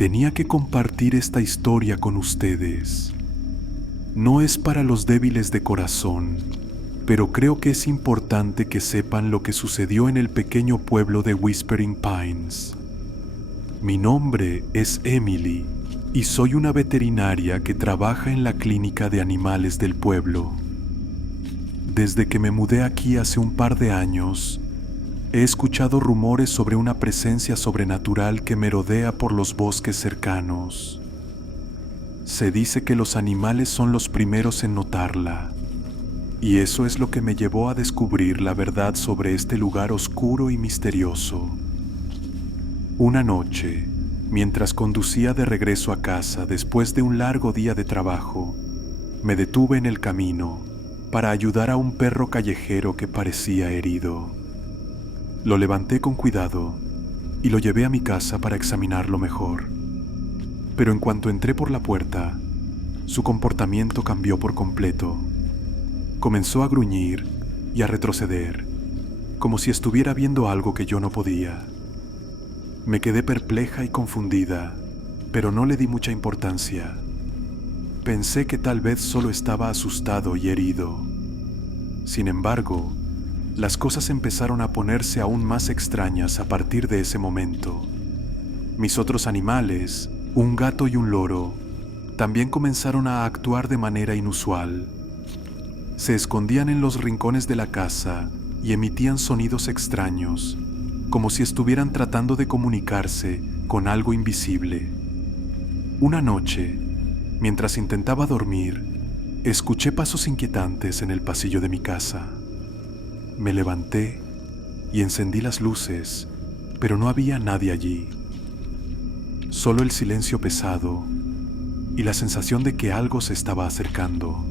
Tenía que compartir esta historia con ustedes. No es para los débiles de corazón, pero creo que es importante que sepan lo que sucedió en el pequeño pueblo de Whispering Pines. Mi nombre es Emily y soy una veterinaria que trabaja en la clínica de animales del pueblo. Desde que me mudé aquí hace un par de años, he escuchado rumores sobre una presencia sobrenatural que merodea por los bosques cercanos. Se dice que los animales son los primeros en notarla, y eso es lo que me llevó a descubrir la verdad sobre este lugar oscuro y misterioso. Una noche, mientras conducía de regreso a casa después de un largo día de trabajo, me detuve en el camino para ayudar a un perro callejero que parecía herido. Lo levanté con cuidado y lo llevé a mi casa para examinarlo mejor. Pero en cuanto entré por la puerta, su comportamiento cambió por completo. Comenzó a gruñir y a retroceder, como si estuviera viendo algo que yo no podía. Me quedé perpleja y confundida, pero no le di mucha importancia. Pensé que tal vez solo estaba asustado y herido. Sin embargo, las cosas empezaron a ponerse aún más extrañas a partir de ese momento. Mis otros animales, un gato y un loro, también comenzaron a actuar de manera inusual. Se escondían en los rincones de la casa y emitían sonidos extraños, como si estuvieran tratando de comunicarse con algo invisible. Una noche, mientras intentaba dormir, escuché pasos inquietantes en el pasillo de mi casa. Me levanté y encendí las luces, pero no había nadie allí. Solo el silencio pesado y la sensación de que algo se estaba acercando.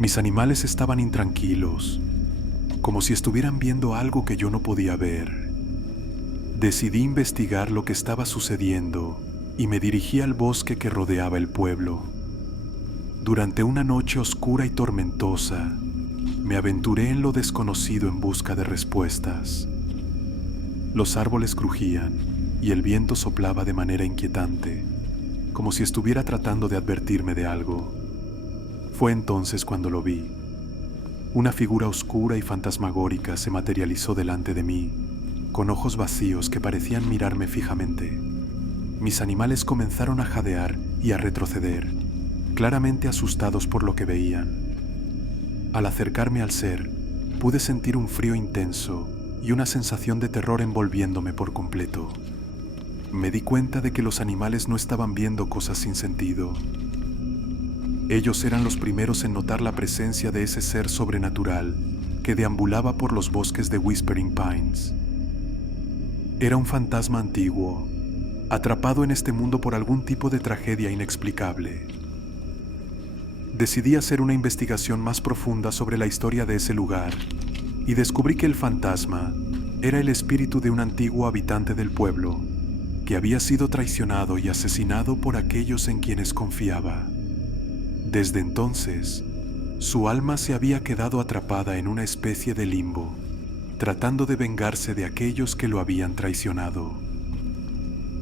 Mis animales estaban intranquilos, como si estuvieran viendo algo que yo no podía ver. Decidí investigar lo que estaba sucediendo y me dirigí al bosque que rodeaba el pueblo. Durante una noche oscura y tormentosa, me aventuré en lo desconocido en busca de respuestas. Los árboles crujían y el viento soplaba de manera inquietante, como si estuviera tratando de advertirme de algo. Fue entonces cuando lo vi. Una figura oscura y fantasmagórica se materializó delante de mí, con ojos vacíos que parecían mirarme fijamente. Mis animales comenzaron a jadear y a retroceder, claramente asustados por lo que veían. Al acercarme al ser, pude sentir un frío intenso y una sensación de terror envolviéndome por completo. Me di cuenta de que los animales no estaban viendo cosas sin sentido. Ellos eran los primeros en notar la presencia de ese ser sobrenatural que deambulaba por los bosques de Whispering Pines. Era un fantasma antiguo, atrapado en este mundo por algún tipo de tragedia inexplicable. Decidí hacer una investigación más profunda sobre la historia de ese lugar y descubrí que el fantasma era el espíritu de un antiguo habitante del pueblo que había sido traicionado y asesinado por aquellos en quienes confiaba. Desde entonces, su alma se había quedado atrapada en una especie de limbo, tratando de vengarse de aquellos que lo habían traicionado.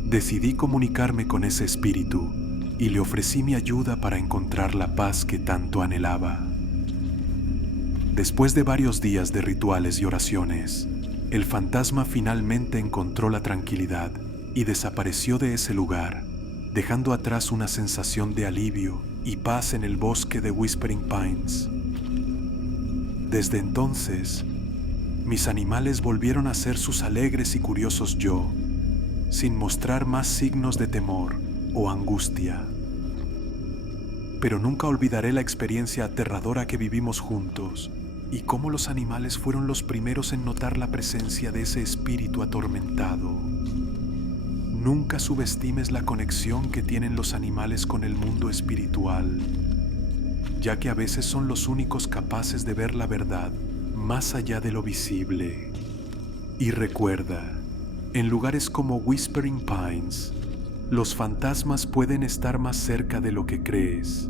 Decidí comunicarme con ese espíritu y le ofrecí mi ayuda para encontrar la paz que tanto anhelaba. Después de varios días de rituales y oraciones, el fantasma finalmente encontró la tranquilidad y desapareció de ese lugar, dejando atrás una sensación de alivio y paz en el bosque de Whispering Pines. Desde entonces, mis animales volvieron a ser sus alegres y curiosos yo, sin mostrar más signos de temor o angustia. Pero nunca olvidaré la experiencia aterradora que vivimos juntos y cómo los animales fueron los primeros en notar la presencia de ese espíritu atormentado. Nunca subestimes la conexión que tienen los animales con el mundo espiritual, ya que a veces son los únicos capaces de ver la verdad más allá de lo visible. Y recuerda, en lugares como Whispering Pines, los fantasmas pueden estar más cerca de lo que crees.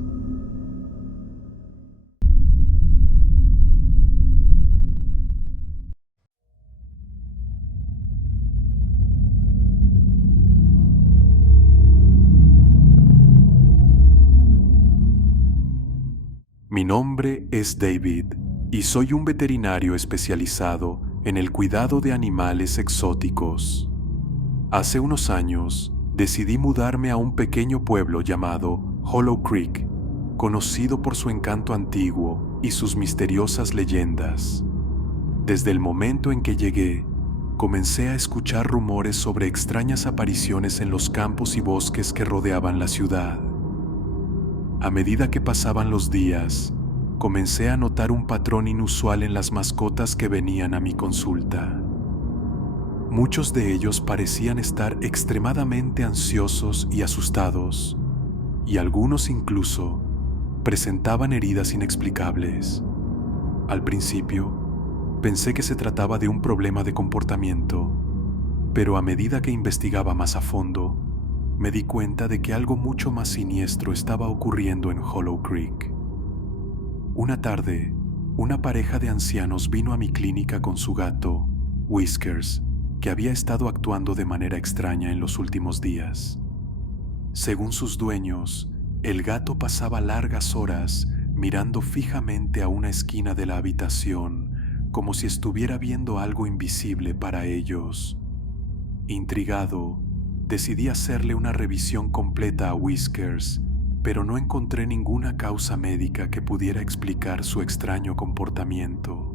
Mi nombre es David y soy un veterinario especializado en el cuidado de animales exóticos. Hace unos años decidí mudarme a un pequeño pueblo llamado Hollow Creek, conocido por su encanto antiguo y sus misteriosas leyendas. Desde el momento en que llegué, comencé a escuchar rumores sobre extrañas apariciones en los campos y bosques que rodeaban la ciudad. A medida que pasaban los días, comencé a notar un patrón inusual en las mascotas que venían a mi consulta. Muchos de ellos parecían estar extremadamente ansiosos y asustados, y algunos incluso presentaban heridas inexplicables. Al principio, pensé que se trataba de un problema de comportamiento, pero a medida que investigaba más a fondo, me di cuenta de que algo mucho más siniestro estaba ocurriendo en Hollow Creek. Una tarde, una pareja de ancianos vino a mi clínica con su gato, Whiskers, que había estado actuando de manera extraña en los últimos días. Según sus dueños, el gato pasaba largas horas mirando fijamente a una esquina de la habitación, como si estuviera viendo algo invisible para ellos. Intrigado, decidí hacerle una revisión completa a Whiskers, pero no encontré ninguna causa médica que pudiera explicar su extraño comportamiento.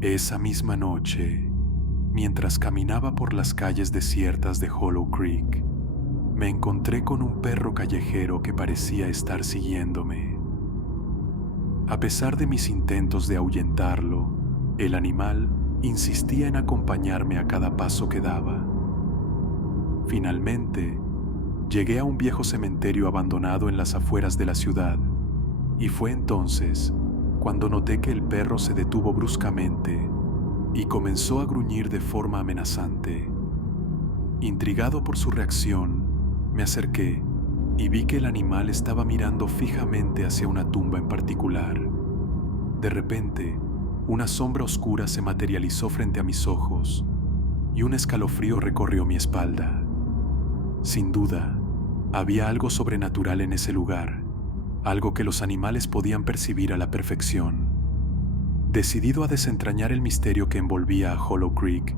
Esa misma noche, mientras caminaba por las calles desiertas de Hollow Creek, me encontré con un perro callejero que parecía estar siguiéndome. A pesar de mis intentos de ahuyentarlo, el animal insistía en acompañarme a cada paso que daba. Finalmente, llegué a un viejo cementerio abandonado en las afueras de la ciudad, y fue entonces cuando noté que el perro se detuvo bruscamente y comenzó a gruñir de forma amenazante. Intrigado por su reacción, me acerqué y vi que el animal estaba mirando fijamente hacia una tumba en particular. De repente, una sombra oscura se materializó frente a mis ojos y un escalofrío recorrió mi espalda. Sin duda, había algo sobrenatural en ese lugar, algo que los animales podían percibir a la perfección. Decidido a desentrañar el misterio que envolvía a Hollow Creek,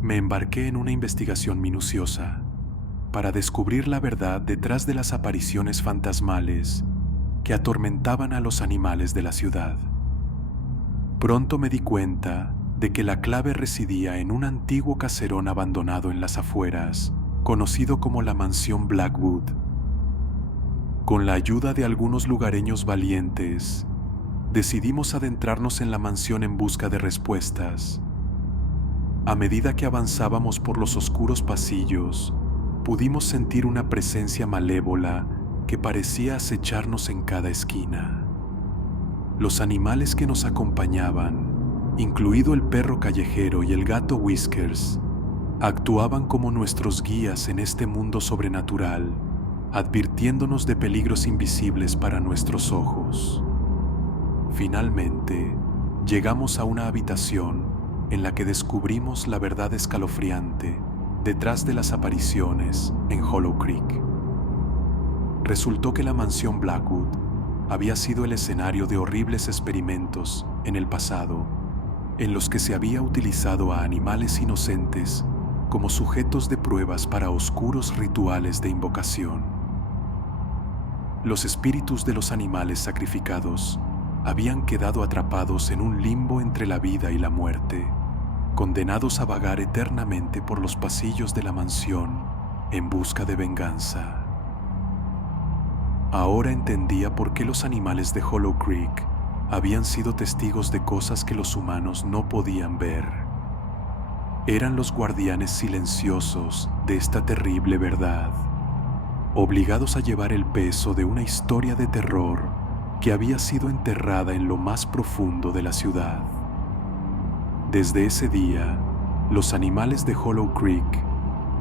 me embarqué en una investigación minuciosa para descubrir la verdad detrás de las apariciones fantasmales que atormentaban a los animales de la ciudad. Pronto me di cuenta de que la clave residía en un antiguo caserón abandonado en las afueras, conocido como la Mansión Blackwood. Con la ayuda de algunos lugareños valientes, decidimos adentrarnos en la mansión en busca de respuestas. A medida que avanzábamos por los oscuros pasillos, pudimos sentir una presencia malévola que parecía acecharnos en cada esquina. Los animales que nos acompañaban, incluido el perro callejero y el gato Whiskers, actuaban como nuestros guías en este mundo sobrenatural, advirtiéndonos de peligros invisibles para nuestros ojos. Finalmente, llegamos a una habitación en la que descubrimos la verdad escalofriante detrás de las apariciones en Hollow Creek. Resultó que la mansión Blackwood había sido el escenario de horribles experimentos en el pasado, en los que se había utilizado a animales inocentes como sujetos de pruebas para oscuros rituales de invocación. Los espíritus de los animales sacrificados habían quedado atrapados en un limbo entre la vida y la muerte, condenados a vagar eternamente por los pasillos de la mansión en busca de venganza. Ahora entendía por qué los animales de Hollow Creek habían sido testigos de cosas que los humanos no podían ver. Eran los guardianes silenciosos de esta terrible verdad, obligados a llevar el peso de una historia de terror que había sido enterrada en lo más profundo de la ciudad. Desde ese día, los animales de Hollow Creek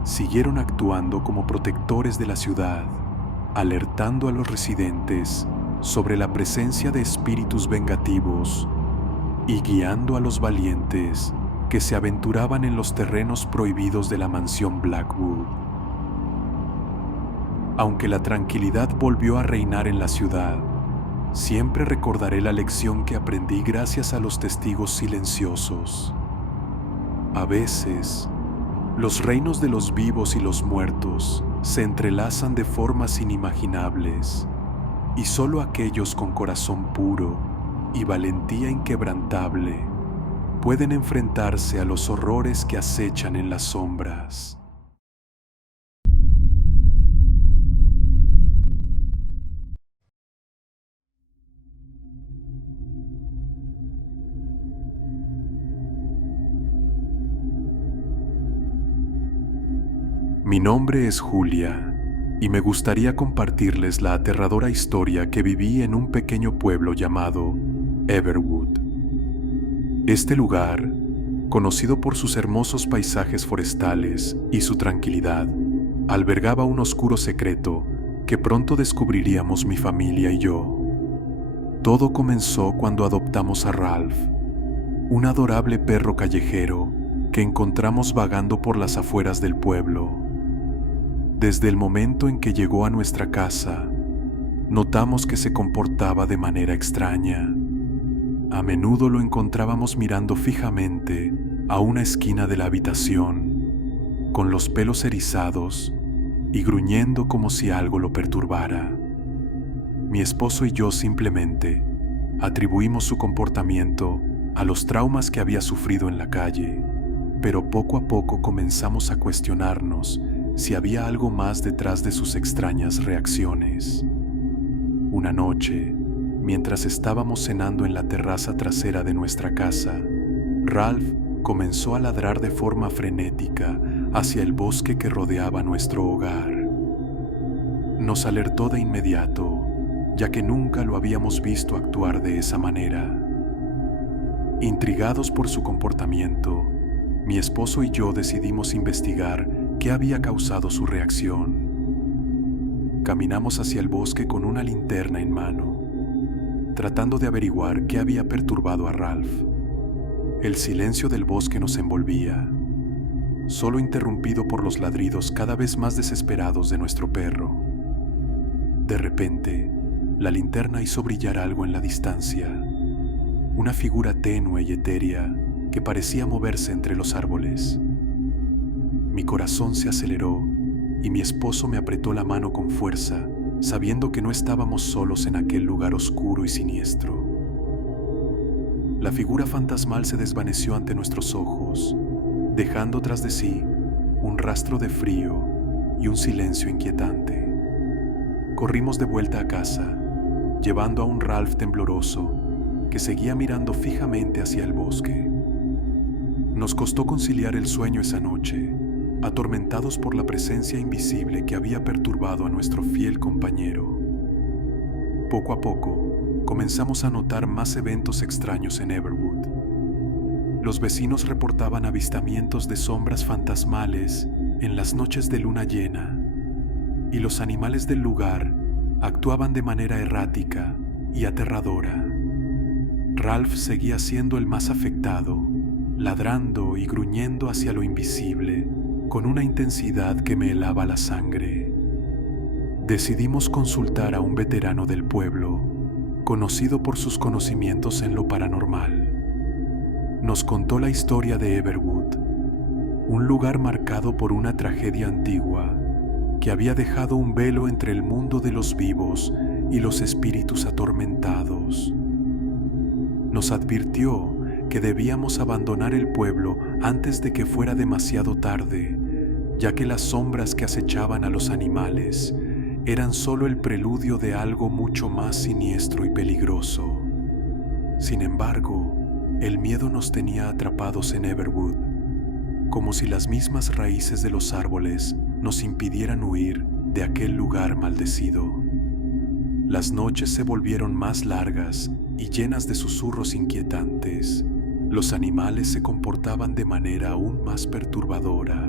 siguieron actuando como protectores de la ciudad, alertando a los residentes sobre la presencia de espíritus vengativos y guiando a los valientes que se aventuraban en los terrenos prohibidos de la mansión Blackwood. Aunque la tranquilidad volvió a reinar en la ciudad, Siempre recordaré la lección que aprendí gracias a los testigos silenciosos. A veces, los reinos de los vivos y los muertos se entrelazan de formas inimaginables, y solo aquellos con corazón puro y valentía inquebrantable pueden enfrentarse a los horrores que acechan en las sombras. Mi nombre es Julia y me gustaría compartirles la aterradora historia que viví en un pequeño pueblo llamado Everwood. Este lugar, conocido por sus hermosos paisajes forestales y su tranquilidad, albergaba un oscuro secreto que pronto descubriríamos mi familia y yo. Todo comenzó cuando adoptamos a Ralph, un adorable perro callejero que encontramos vagando por las afueras del pueblo. Desde el momento en que llegó a nuestra casa, notamos que se comportaba de manera extraña. A menudo lo encontrábamos mirando fijamente a una esquina de la habitación, con los pelos erizados y gruñendo como si algo lo perturbara. Mi esposo y yo simplemente atribuimos su comportamiento a los traumas que había sufrido en la calle, pero poco a poco comenzamos a cuestionarnos si había algo más detrás de sus extrañas reacciones. Una noche, mientras estábamos cenando en la terraza trasera de nuestra casa, Ralph comenzó a ladrar de forma frenética hacia el bosque que rodeaba nuestro hogar. Nos alertó de inmediato, ya que nunca lo habíamos visto actuar de esa manera. Intrigados por su comportamiento, mi esposo y yo decidimos investigar qué había causado su reacción. Caminamos hacia el bosque con una linterna en mano, tratando de averiguar qué había perturbado a Ralph. El silencio del bosque nos envolvía, solo interrumpido por los ladridos cada vez más desesperados de nuestro perro. De repente, la linterna hizo brillar algo en la distancia, una figura tenue y etérea que parecía moverse entre los árboles. Mi corazón se aceleró y mi esposo me apretó la mano con fuerza, sabiendo que no estábamos solos en aquel lugar oscuro y siniestro. La figura fantasmal se desvaneció ante nuestros ojos, dejando tras de sí un rastro de frío y un silencio inquietante. Corrimos de vuelta a casa, llevando a un Ralph tembloroso que seguía mirando fijamente hacia el bosque. Nos costó conciliar el sueño esa noche, atormentados por la presencia invisible que había perturbado a nuestro fiel compañero. Poco a poco, comenzamos a notar más eventos extraños en Everwood. Los vecinos reportaban avistamientos de sombras fantasmales en las noches de luna llena, y los animales del lugar actuaban de manera errática y aterradora. Ralph seguía siendo el más afectado, ladrando y gruñendo hacia lo invisible, con una intensidad que me helaba la sangre. Decidimos consultar a un veterano del pueblo, conocido por sus conocimientos en lo paranormal. Nos contó la historia de Everwood, un lugar marcado por una tragedia antigua que había dejado un velo entre el mundo de los vivos y los espíritus atormentados. Nos advirtió que debíamos abandonar el pueblo antes de que fuera demasiado tarde, ya que las sombras que acechaban a los animales eran solo el preludio de algo mucho más siniestro y peligroso. Sin embargo, el miedo nos tenía atrapados en Everwood, como si las mismas raíces de los árboles nos impidieran huir de aquel lugar maldecido. Las noches se volvieron más largas y llenas de susurros inquietantes. Los animales se comportaban de manera aún más perturbadora,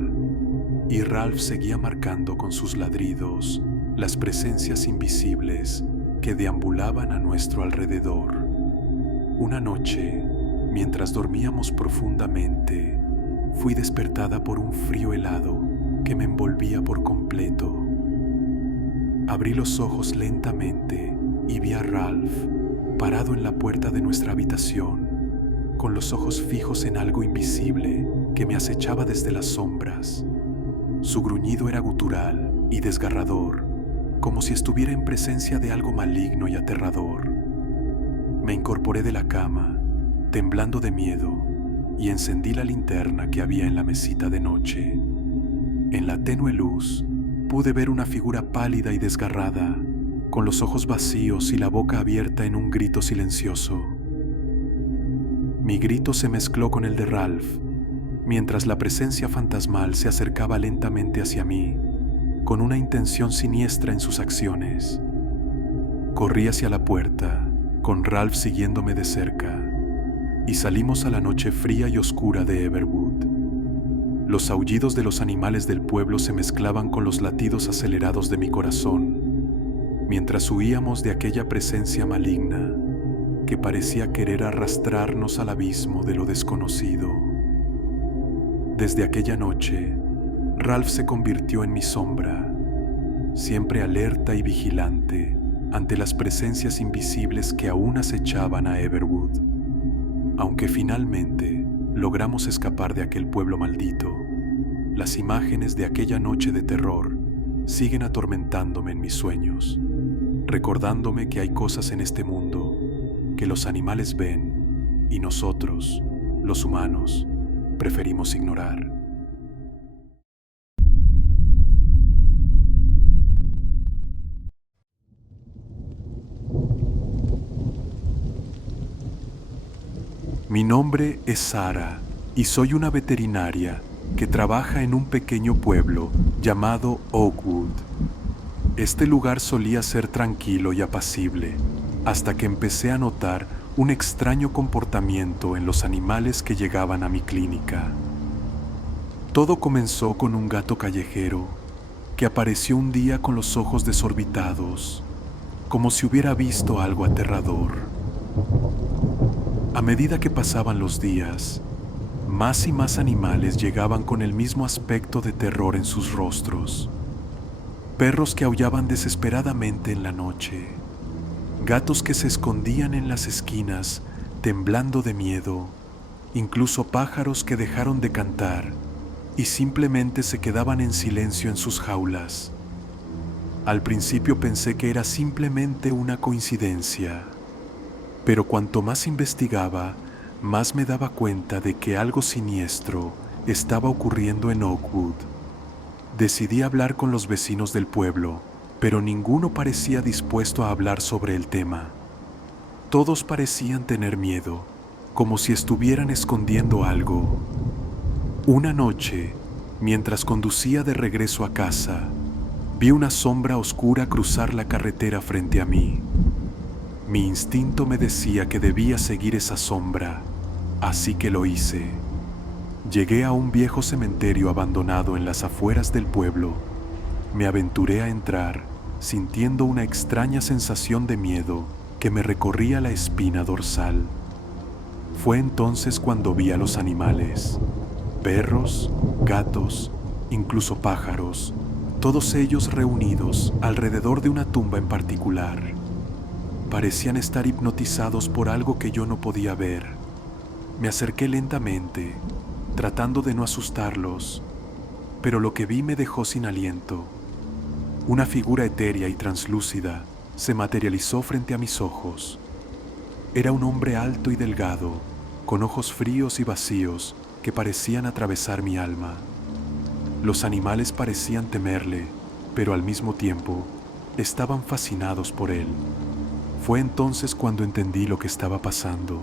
y Ralph seguía marcando con sus ladridos las presencias invisibles que deambulaban a nuestro alrededor. Una noche, mientras dormíamos profundamente, fui despertada por un frío helado que me envolvía por completo. Abrí los ojos lentamente y vi a Ralph parado en la puerta de nuestra habitación, con los ojos fijos en algo invisible que me acechaba desde las sombras. Su gruñido era gutural y desgarrador, como si estuviera en presencia de algo maligno y aterrador. Me incorporé de la cama, temblando de miedo, y encendí la linterna que había en la mesita de noche. En la tenue luz pude ver una figura pálida y desgarrada, con los ojos vacíos y la boca abierta en un grito silencioso. Mi grito se mezcló con el de Ralph, mientras la presencia fantasmal se acercaba lentamente hacia mí, con una intención siniestra en sus acciones. Corrí hacia la puerta, con Ralph siguiéndome de cerca, y salimos a la noche fría y oscura de Everwood. Los aullidos de los animales del pueblo se mezclaban con los latidos acelerados de mi corazón, mientras huíamos de aquella presencia maligna que parecía querer arrastrarnos al abismo de lo desconocido. Desde aquella noche, Ralph se convirtió en mi sombra, siempre alerta y vigilante ante las presencias invisibles que aún acechaban a Everwood. Aunque finalmente logramos escapar de aquel pueblo maldito, las imágenes de aquella noche de terror siguen atormentándome en mis sueños, recordándome que hay cosas en este mundo que los animales ven y nosotros, los humanos, preferimos ignorar. Mi nombre es Sara y soy una veterinaria que trabaja en un pequeño pueblo llamado Oakwood. Este lugar solía ser tranquilo y apacible, hasta que empecé a notar un extraño comportamiento en los animales que llegaban a mi clínica. Todo comenzó con un gato callejero que apareció un día con los ojos desorbitados, como si hubiera visto algo aterrador. A medida que pasaban los días, más y más animales llegaban con el mismo aspecto de terror en sus rostros. Perros que aullaban desesperadamente en la noche, gatos que se escondían en las esquinas temblando de miedo, incluso pájaros que dejaron de cantar y simplemente se quedaban en silencio en sus jaulas. Al principio pensé que era simplemente una coincidencia, pero cuanto más investigaba, más me daba cuenta de que algo siniestro estaba ocurriendo en Oakwood. Decidí hablar con los vecinos del pueblo, pero ninguno parecía dispuesto a hablar sobre el tema. Todos parecían tener miedo, como si estuvieran escondiendo algo. Una noche, mientras conducía de regreso a casa, vi una sombra oscura cruzar la carretera frente a mí. Mi instinto me decía que debía seguir esa sombra, así que lo hice. Llegué a un viejo cementerio abandonado en las afueras del pueblo. Me aventuré a entrar, sintiendo una extraña sensación de miedo que me recorría la espina dorsal. Fue entonces cuando vi a los animales, perros, gatos, incluso pájaros, todos ellos reunidos alrededor de una tumba en particular. Parecían estar hipnotizados por algo que yo no podía ver. Me acerqué lentamente, tratando de no asustarlos, pero lo que vi me dejó sin aliento. Una figura etérea y translúcida se materializó frente a mis ojos. Era un hombre alto y delgado, con ojos fríos y vacíos que parecían atravesar mi alma. Los animales parecían temerle, pero al mismo tiempo estaban fascinados por él. Fue entonces cuando entendí lo que estaba pasando.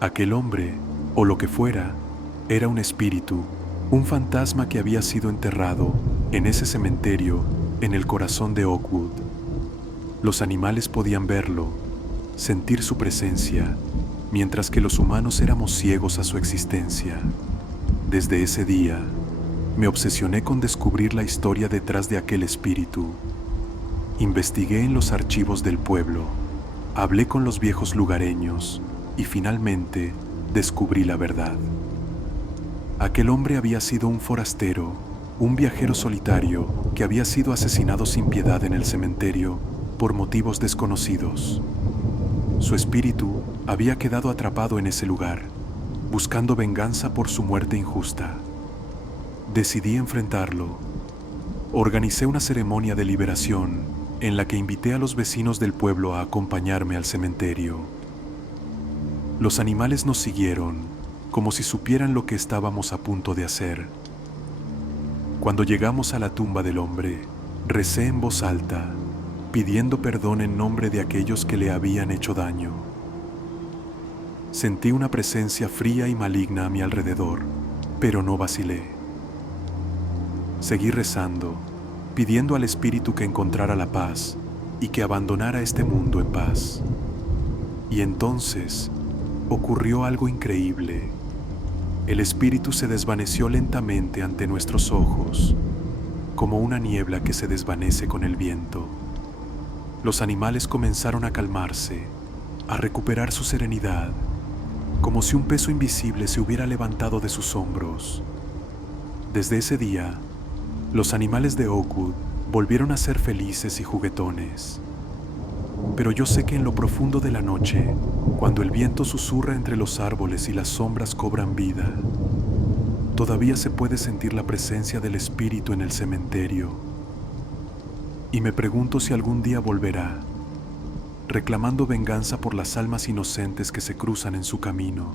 Aquel hombre, o lo que fuera, era un espíritu, un fantasma que había sido enterrado en ese cementerio en el corazón de Oakwood. Los animales podían verlo, sentir su presencia, mientras que los humanos éramos ciegos a su existencia. Desde ese día, me obsesioné con descubrir la historia detrás de aquel espíritu. Investigué en los archivos del pueblo, hablé con los viejos lugareños y finalmente descubrí la verdad. Aquel hombre había sido un forastero, un viajero solitario que había sido asesinado sin piedad en el cementerio por motivos desconocidos. Su espíritu había quedado atrapado en ese lugar, buscando venganza por su muerte injusta. Decidí enfrentarlo. Organicé una ceremonia de liberación en la que invité a los vecinos del pueblo a acompañarme al cementerio. Los animales nos siguieron, como si supieran lo que estábamos a punto de hacer. Cuando llegamos a la tumba del hombre, recé en voz alta, pidiendo perdón en nombre de aquellos que le habían hecho daño. Sentí una presencia fría y maligna a mi alrededor, pero no vacilé. Seguí rezando, pidiendo al espíritu que encontrara la paz y que abandonara este mundo en paz. Y entonces ocurrió algo increíble. El espíritu se desvaneció lentamente ante nuestros ojos, como una niebla que se desvanece con el viento. Los animales comenzaron a calmarse, a recuperar su serenidad, como si un peso invisible se hubiera levantado de sus hombros. Desde ese día, los animales de Oakwood volvieron a ser felices y juguetones. Pero yo sé que en lo profundo de la noche, cuando el viento susurra entre los árboles y las sombras cobran vida, todavía se puede sentir la presencia del espíritu en el cementerio. Y me pregunto si algún día volverá, reclamando venganza por las almas inocentes que se cruzan en su camino.